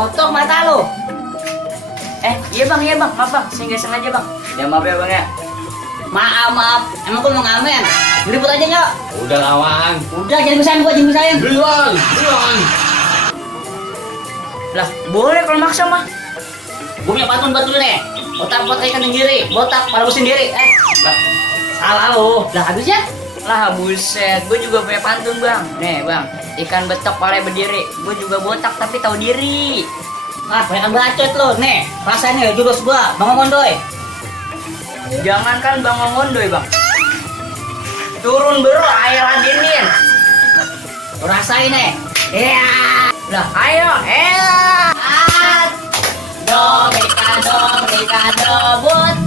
kotor mata lo. Iya bang, maaf bang, saya nggak sengaja bang. Ya maaf ya bang ya. Maaf, emang gua mau ngamen. Ribut aja nggak? Udah lawan. Udah, jangan gusain. Belum. Lah, boleh kalau maksa mah. Gua punya pantun buat lu nih. Botak ikan sendiri, botak pada gua sendiri. Lah, salah lo. Lah habisnya? Lah buset, gue juga punya pantun bang. Nih bang, ikan betok pala berdiri. Gue juga botak tapi tahu diri. Ah, banyak bacot lo. Nih, rasanya jurus gua, Bang Ongondoy. Jangankan Bang Ongondoy bang, turun bro, air ladenin. Lo rasain nih. Iya. Lah, ayo. Domika, botak.